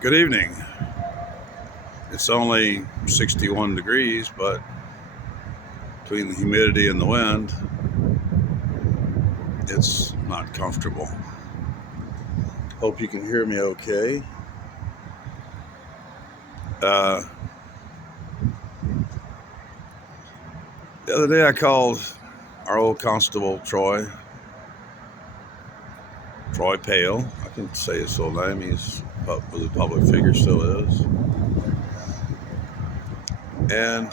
Good evening. It's only 61 degrees, but between the humidity and the wind, it's not comfortable. Hope you can hear me okay. Uh, the other day I called our old constable, Troy Pale. I can say his full name. He's was a public figure, still is. And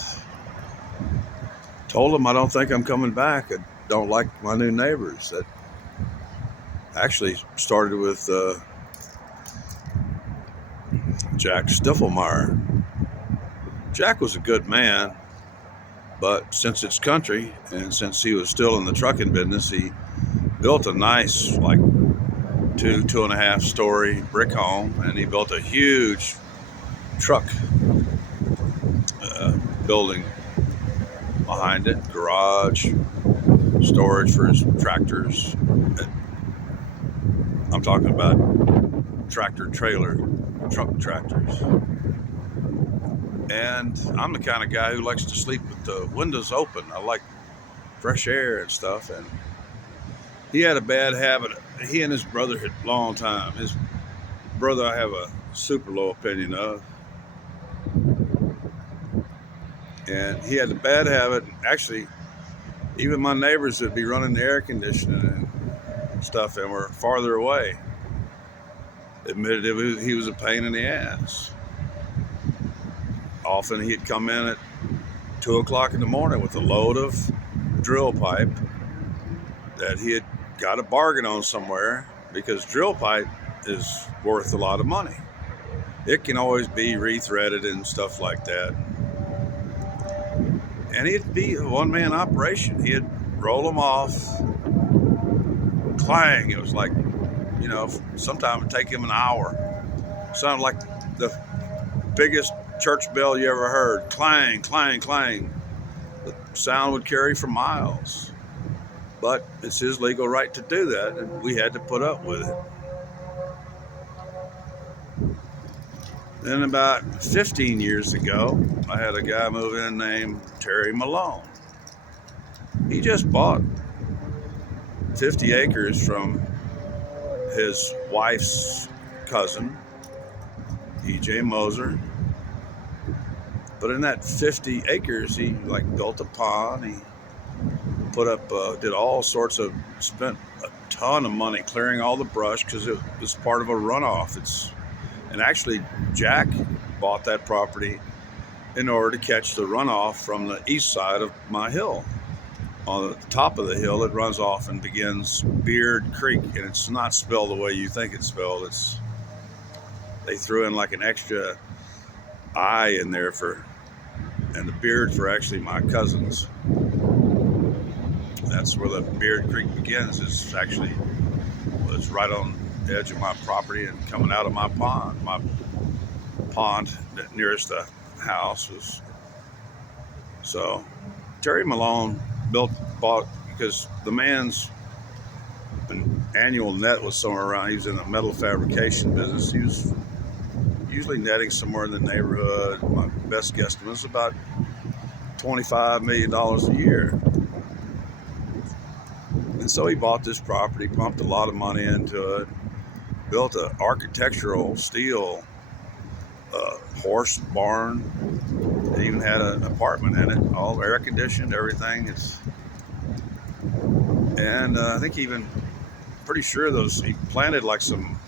told him I don't think I'm coming back. I don't like my new neighbors. That actually started with Jack Stiffelmeyer. Jack was a good man, but since it's country and since he was still in the trucking business, he built a nice, like two and a half story brick home, and he built a huge truck building behind it, garage, storage for his tractors. I'm talking about tractor trailer, truck tractors. And I'm the kind of guy who likes to sleep with the windows open. I like fresh air and stuff. And he had a bad habit. He and his brother had a long time. His brother, I have a super low opinion of. And he had a bad habit. Actually, even my neighbors would be running the air conditioning and stuff and were farther away. Admitted he was a pain in the ass. Often he'd come in at 2 o'clock in the morning with a load of drill pipe that he had got a bargain on somewhere, because drill pipe is worth a lot of money. It can always be rethreaded and stuff like that. And it'd be a one-man operation. He'd roll them off, clang. It was like, sometimes it'd take him an hour. Sounded like the biggest church bell you ever heard. Clang, clang, clang. The sound would carry for miles. But it's his legal right to do that, and we had to put up with it. Then about 15 years ago, I had a guy move in named Terry Malone. He just bought 50 acres from his wife's cousin, E.J. Moser. But in that 50 acres, he built a pond. He put up, did all sorts of, spent a ton of money clearing all the brush because it was part of a runoff. And actually, Jack bought that property in order to catch the runoff from the east side of my hill. On the top of the hill, it runs off and begins Beard Creek, and it's not spelled the way you think it's spelled. They threw in like an extra I in there and the Beards were actually my cousins. That's where the Beard Creek begins. Was right on the edge of my property and coming out of my pond. My pond that nearest the house was. So Terry Malone bought, because the man's annual net was somewhere around, he was in the metal fabrication business. He was usually netting somewhere in the neighborhood. My best guesstimate was about $25 million a year. And so he bought this property, pumped a lot of money into it, built an architectural steel horse barn. It even had an apartment in it, all air conditioned, everything. And I think pretty sure he planted like some,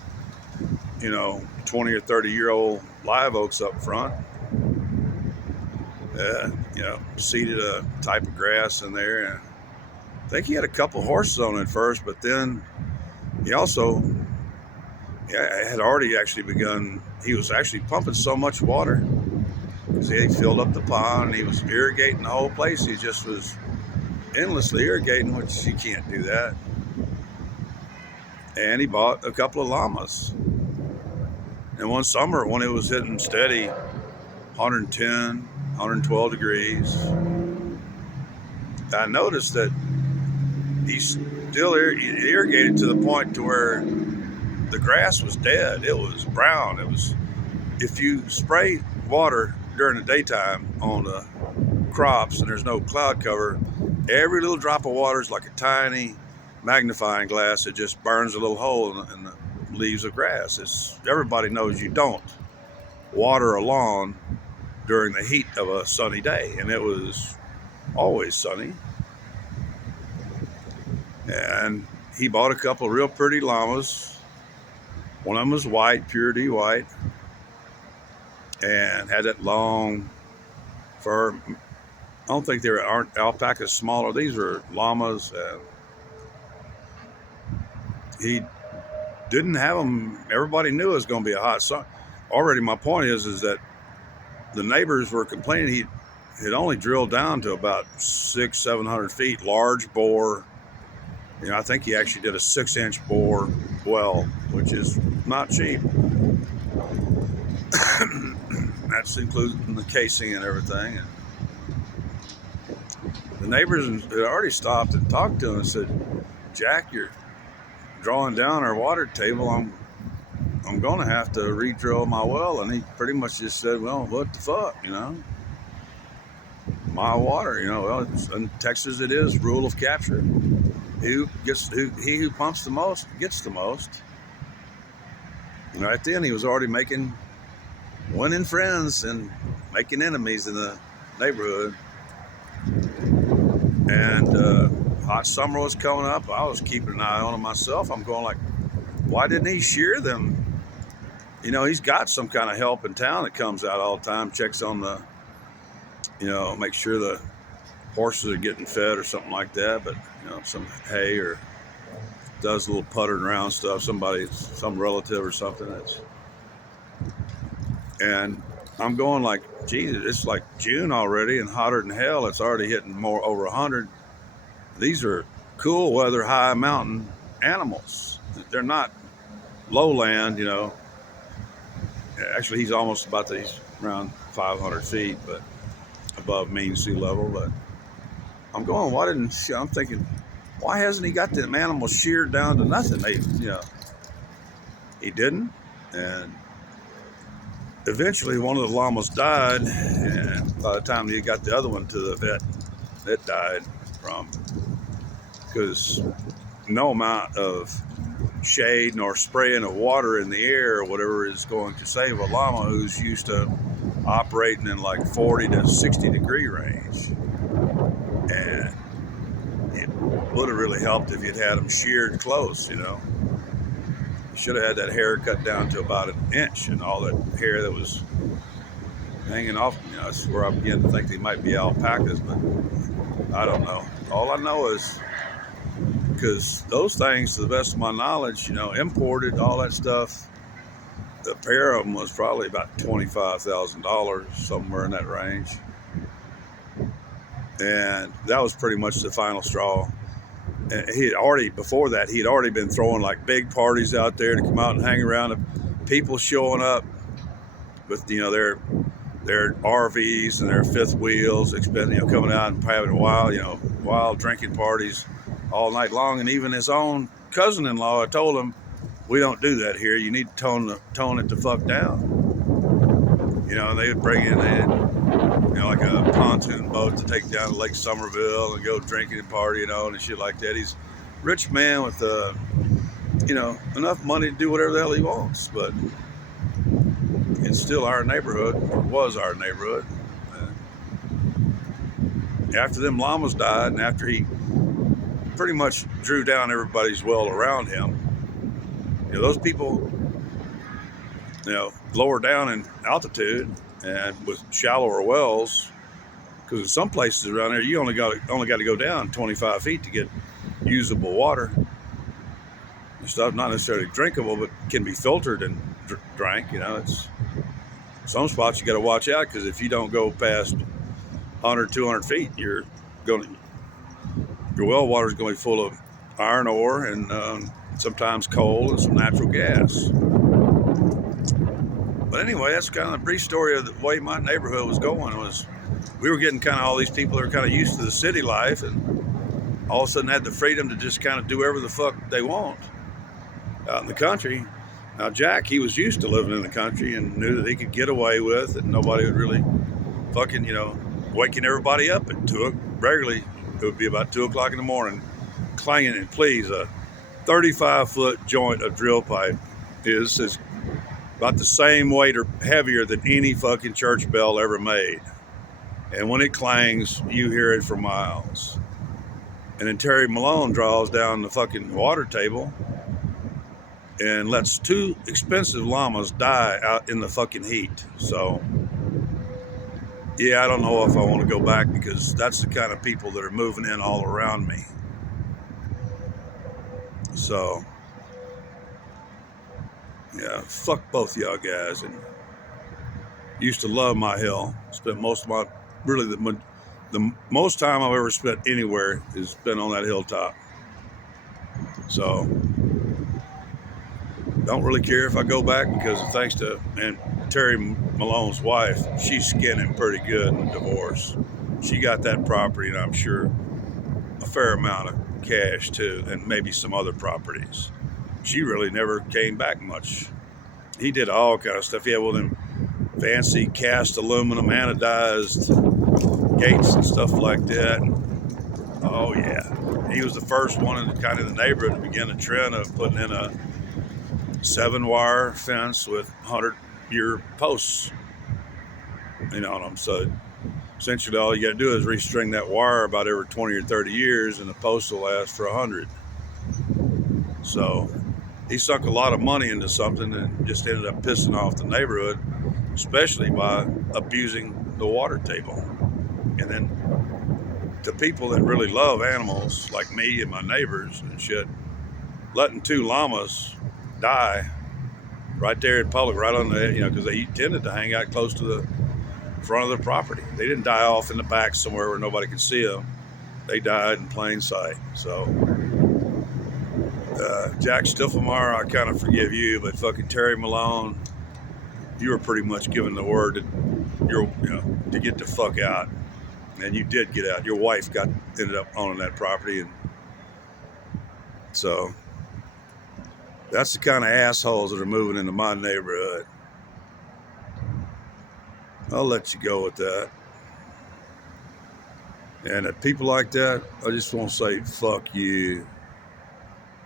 20 or 30-year-old live oaks up front. Seeded a type of grass in there. And I think he had a couple horses on it first, but then he also had already actually begun. He was actually pumping so much water because he filled up the pond and he was irrigating the whole place. He just was endlessly irrigating, which you can't do that. And he bought a couple of llamas. And one summer, when it was hitting steady 110, 112 degrees, I noticed that he still irrigated to the point to where the grass was dead. It was brown. It was if you spray water during the daytime on the crops and there's no cloud cover, every little drop of water is like a tiny magnifying glass. It just burns a little hole in the leaves of grass. Everybody knows you don't water a lawn during the heat of a sunny day, and it was always sunny. And he bought a couple of real pretty llamas. One of them was white, purity white, and had that long fur. I don't think aren't alpacas smaller. These were llamas, and he didn't have them. Everybody knew it was going to be a hot sun. Already, my point is that the neighbors were complaining he had only drilled down to about 600-700 feet, large bore. You know, I think he actually did a 6-inch bore well, which is not cheap. That's including the casing and everything. And the neighbors had already stopped and talked to him and said, "Jack, you're drawing down our water table. I'm going to have to re-drill my well." And he pretty much just said, "Well, what the fuck, you know? My water, you know, well, in Texas it is rule of capture. He who pumps the most gets the most." And right then he was already winning friends and making enemies in the neighborhood. And hot summer was coming up. I was keeping an eye on him myself. I'm going like, why didn't he shear them? You know, he's got some kind of help in town that comes out all the time, checks on the, you know, make sure the horses are getting fed or something like that, but, you know, some hay, or does a little puttering around stuff, some relative or something. And I'm going like, geez, it's like June already and hotter than hell. It's already hitting more over 100. These are cool weather, high mountain animals. They're not lowland, you know. Actually, he's almost he's around 500 feet, but above mean sea level. But I'm going, I'm thinking, why hasn't he got them animals sheared down to nothing? He didn't. And eventually one of the llamas died, and by the time he got the other one to the vet, it died because no amount of shade nor spraying of water in the air or whatever is going to save a llama who's used to operating in like 40 to 60 degree range. And it would have really helped if you'd had them sheared close, you know. You should have had that hair cut down to about 1 inch, and all that hair that was hanging off. You know, that's where I began to think they might be alpacas, but I don't know. All I know is, because those things, to the best of my knowledge, you know, imported, all that stuff, the pair of them was probably about $25,000, somewhere in that range. And that was pretty much the final straw. And before that, he'd already been throwing like big parties out there to come out and hang around. People showing up with, you know, their RVs and their fifth wheels, coming out and having wild drinking parties all night long. And even his own cousin-in-law had told him, "We don't do that here. You need to tone it the fuck down." You know, they would bring in like a pontoon boat to take down to Lake Somerville and go drinking and partying and shit like that. He's a rich man with enough money to do whatever the hell he wants, but it's still our neighborhood, or was our neighborhood. After them llamas died, and after he pretty much drew down everybody's well around him, those people, lower down in altitude and with shallower wells, because in some places around there you only got to go down 25 feet to get usable water. Stuff not necessarily drinkable, but can be filtered and drank. It's some spots you got to watch out, because if you don't go past 100, 200 feet, your well water is going to be full of iron ore and sometimes coal and some natural gas. But anyway, that's kind of the brief story of the way my neighborhood was going. We were getting kind of all these people that are kind of used to the city life, and all of a sudden had the freedom to just kind of do whatever the fuck they want out in the country. Now, Jack, he was used to living in the country and knew that he could get away with it. Nobody would really fucking, waking everybody up at 2 regularly. It would be about 2 o'clock in the morning, clanging it. Please, a 35-foot joint of drill pipe is about the same weight or heavier than any fucking church bell ever made. And when it clangs, you hear it for miles. And then Terry Malone draws down the fucking water table and lets 2 expensive llamas die out in the fucking heat. So, yeah, I don't know if I want to go back, because that's the kind of people that are moving in all around me. So, yeah, fuck both y'all guys. And used to love my hill. Spent most of my, really the most time I've ever spent anywhere has been on that hilltop. So, don't really care if I go back, because thanks to Terry Malone's wife, she's skinning pretty good in the divorce. She got that property, and I'm sure a fair amount of cash too, and maybe some other properties. She really never came back much. He did all kind of stuff. Yeah, well, them fancy cast aluminum anodized gates and stuff like that. Oh yeah, he was the first one in kind of the neighborhood to begin the trend of putting in a 7-wire fence with 100-year posts. You know what I'm saying? Essentially, all you got to do is restring that wire about every 20 or 30 years, and the post will last for 100. So he sunk a lot of money into something and just ended up pissing off the neighborhood, especially by abusing the water table. And then to people that really love animals, like me and my neighbors and shit, letting 2 llamas die right there in public, right on the, because they tended to hang out close to the front of the property. They didn't die off in the back somewhere where nobody could see them. They died in plain sight. So, Jack Stiffelmeyer, I kind of forgive you, but fucking Terry Malone, you were pretty much given the word that to get the fuck out, and you did get out. Your wife ended up owning that property, and so that's the kind of assholes that are moving into my neighborhood. I'll let you go with that. And at people like that, I just want to say, fuck you.